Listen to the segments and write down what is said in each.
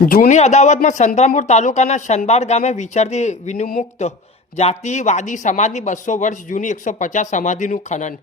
જૂની અદાવતમાં સંતરામપુર તાલુકાના શનબાર ગામે વિચરતી વિમુક્ત જાતિવાદી સમાજની 200 વર્ષ જૂની 150 સમાધિનું ખનન.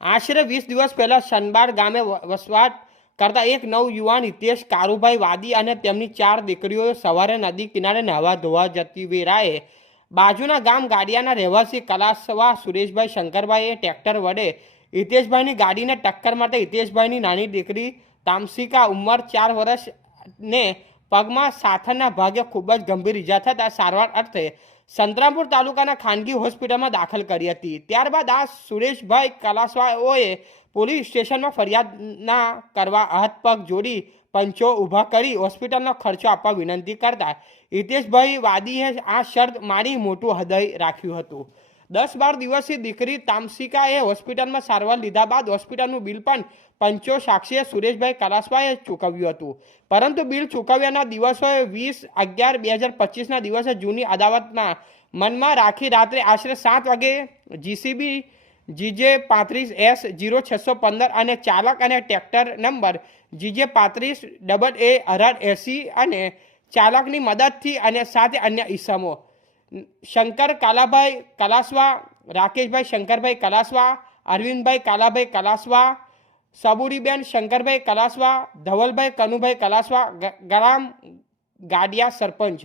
આશરે 20 દિવસ પહેલા શનબાર ગામે વસવાટ કરતા એક નવયુવાન હિતેશ કારુભાઈ વાદી અને તેમની 4 દીકરીઓ સવારે નદી કિનારે નહાવા ધોવા જતી વેળાએ બાજુના ગામ ગાડિયાના રહેવાસી કલાસવા સુરેશભાઈ શંકરભાઈએ ટ્રેક્ટર વડે હિતેશભાઈની ગાડીને ટક્કર મારતા હિતેશભાઈની નાની દીકરી તામસિકા ઉંમર 4 વર્ષને પગમાં સાથળના ભાગે ખૂબ જ ગંભીર ઇજા થતાં સારવાર અર્થે સંતરામપુર તાલુકાના ખાનગી હોસ્પિટલમાં દાખલ કરી હતી. ત્યારબાદ આ સુરેશભાઈ કલાસવાઓએ પોલીસ સ્ટેશનમાં ફરિયાદ ના કરવા હાથ પગ જોડી પંચો ઊભા કરી હોસ્પિટલનો ખર્ચો આપવા વિનંતી કરતા હિતેશભાઈ વાદીએ આ શરત મારી મોટું હૃદય રાખ્યું હતું. 10-12 દિવસથી દીકરી તામસિકાએ હોસ્પિટલમાં સારવાર લીધા બાદ હોસ્પિટલનું બિલ પણ પંચો સાક્ષીએ સુરેશભાઈ કલાસવાએ ચૂકવ્યું હતું. પરંતુ બિલ ચૂકવ્યાના દિવસોએ 20/11/2025ના દિવસે જૂની અદાવતના મનમાં રાખી રાત્રે આશરે 7 વાગે જીસીબી GJ35S0615 અને ચાલક અને ટ્રેક્ટર નંબર GJ35AA1880 અને ચાલકની મદદથી અને સાથે અન્ય ઈસમો શંકર કાલાભાઈ કલાસવા, રાકેશભાઈ શંકરભાઈ કલાસવા, અરવિંદભાઈ કાલાભાઈ કલાસવા, સબુરીબેન શંકરભાઈ કલાસવા, ધવલભાઈ કનુભાઈ કલાસવા ગ્રામ ગાડિયા સરપંચ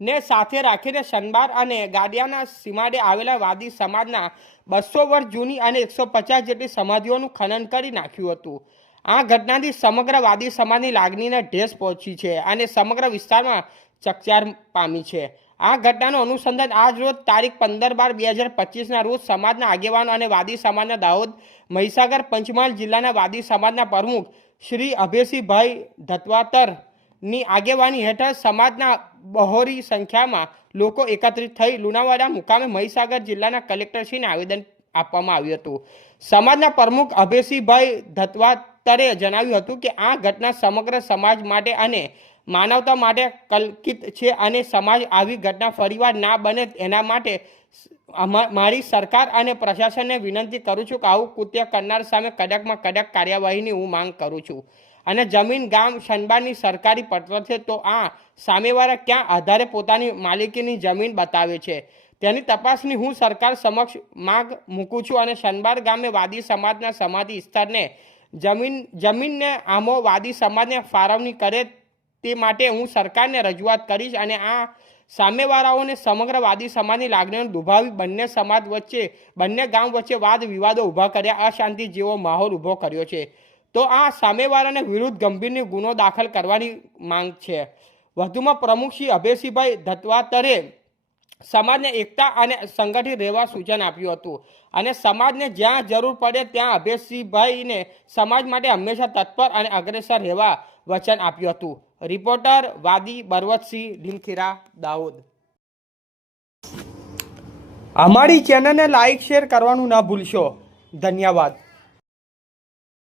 ને સાથે રાખીને શનબાર અને ગાડિયાના સીમાડે આવેલા વાદી સમાજના 200 વર્ષ જૂની અને 150 જેટલી સમાધિઓનું ખનન કરી નાખ્યું હતું. આ ઘટનાથી સમગ્ર વાદી સમાજની લાગણીને ઠેસ પહોંચી છે અને સમગ્ર વિસ્તારમાં ચકચાર પામી છે. આ ઘટનાનું અનુસંધાન આજ રોજ તારીખ 15/12/2025ના રોજ સમાજના આગેવાનો અને વાદી સમાજના દાહોદ, મહીસાગર, પંચમહાલ જિલ્લાના વાદી સમાજના પ્રમુખ શ્રી અભયસિંહભાઈ ધત્વાતરની આગેવાની હેઠળ સમાજના બહોળી સંખ્યામાં લોકો એકત્રિત થઈ લુણાવાડા મુકામે મહીસાગર જિલ્લાના કલેક્ટરશ્રીને આવેદન આપવામાં આવ્યું હતું. સમાજના પ્રમુખ અભયસિંહભાઈ ધત્વાતરે જણાવ્યું હતું કે આ ઘટના સમગ્ર સમાજ માટે અને માનવતા માટે કલંકિત છે અને સમાજ આવી ઘટના ફરીવાર ના બને એના માટે મારી સરકાર અને પ્રશાસનને વિનંતી કરું છું કે આવું કૃત્ય કરનાર સામે કડકમાં કડક કાર્યવાહીની હું માંગ કરું છું. અને જમીન ગામ શનબારની સરકારી પત્ર છે તો આ સામેવાળા ક્યાં આધારે પોતાની માલિકીની જમીન બતાવે છે તેની તપાસની હું સરકાર સમક્ષ માંગ મૂકું છું. અને શનબાર ગામે વાદી સમાજના સમાધિ વિસ્તારને જમીનને આમો વાદી સમાજને ફાળવણી કરે તે માટે હું સરકારને રજૂઆત કરીશ અને આ સામેવાળાઓને સમગ્ર વાદી સમાજની લાગણીઓને દુભાવી બંને સમાજ વચ્ચે બંને ગામ વચ્ચે વાદ વિવાદો ઊભા કર્યા અશાંતિ જેવો માહોલ ઊભો કર્યો છે. તો આ સામેવાળાને વિરુદ્ધ ગંભીર ગુનો દાખલ કરવાની માંગ છે. વધુમાં પ્રમુખ શ્રી અભયસિંહભાઈ ધત્વાતરે સમાજને એકતા અને સંગઠિત રહેવા સૂચન આપ્યું હતું અને સમાજને જ્યાં જરૂર પડે ત્યાં અભયસિંહભાઈને સમાજ માટે હંમેશા તત્પર અને અગ્રેસર રહેવા વચન આપ્યું હતું. રિપોર્ટર વાદી બરવતસિંહ લીમખીરા, દાહોદ. અમારી ચેનલને લાઈક શેર કરવાનું ના ભૂલશો. ધન્યવાદ.